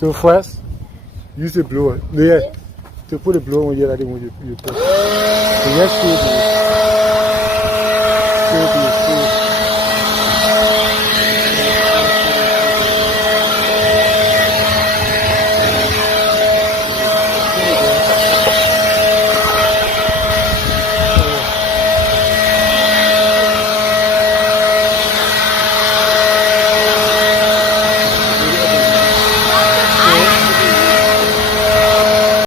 So first, use the blower. Yeah. To put the blower on here, like when you press. So let's see.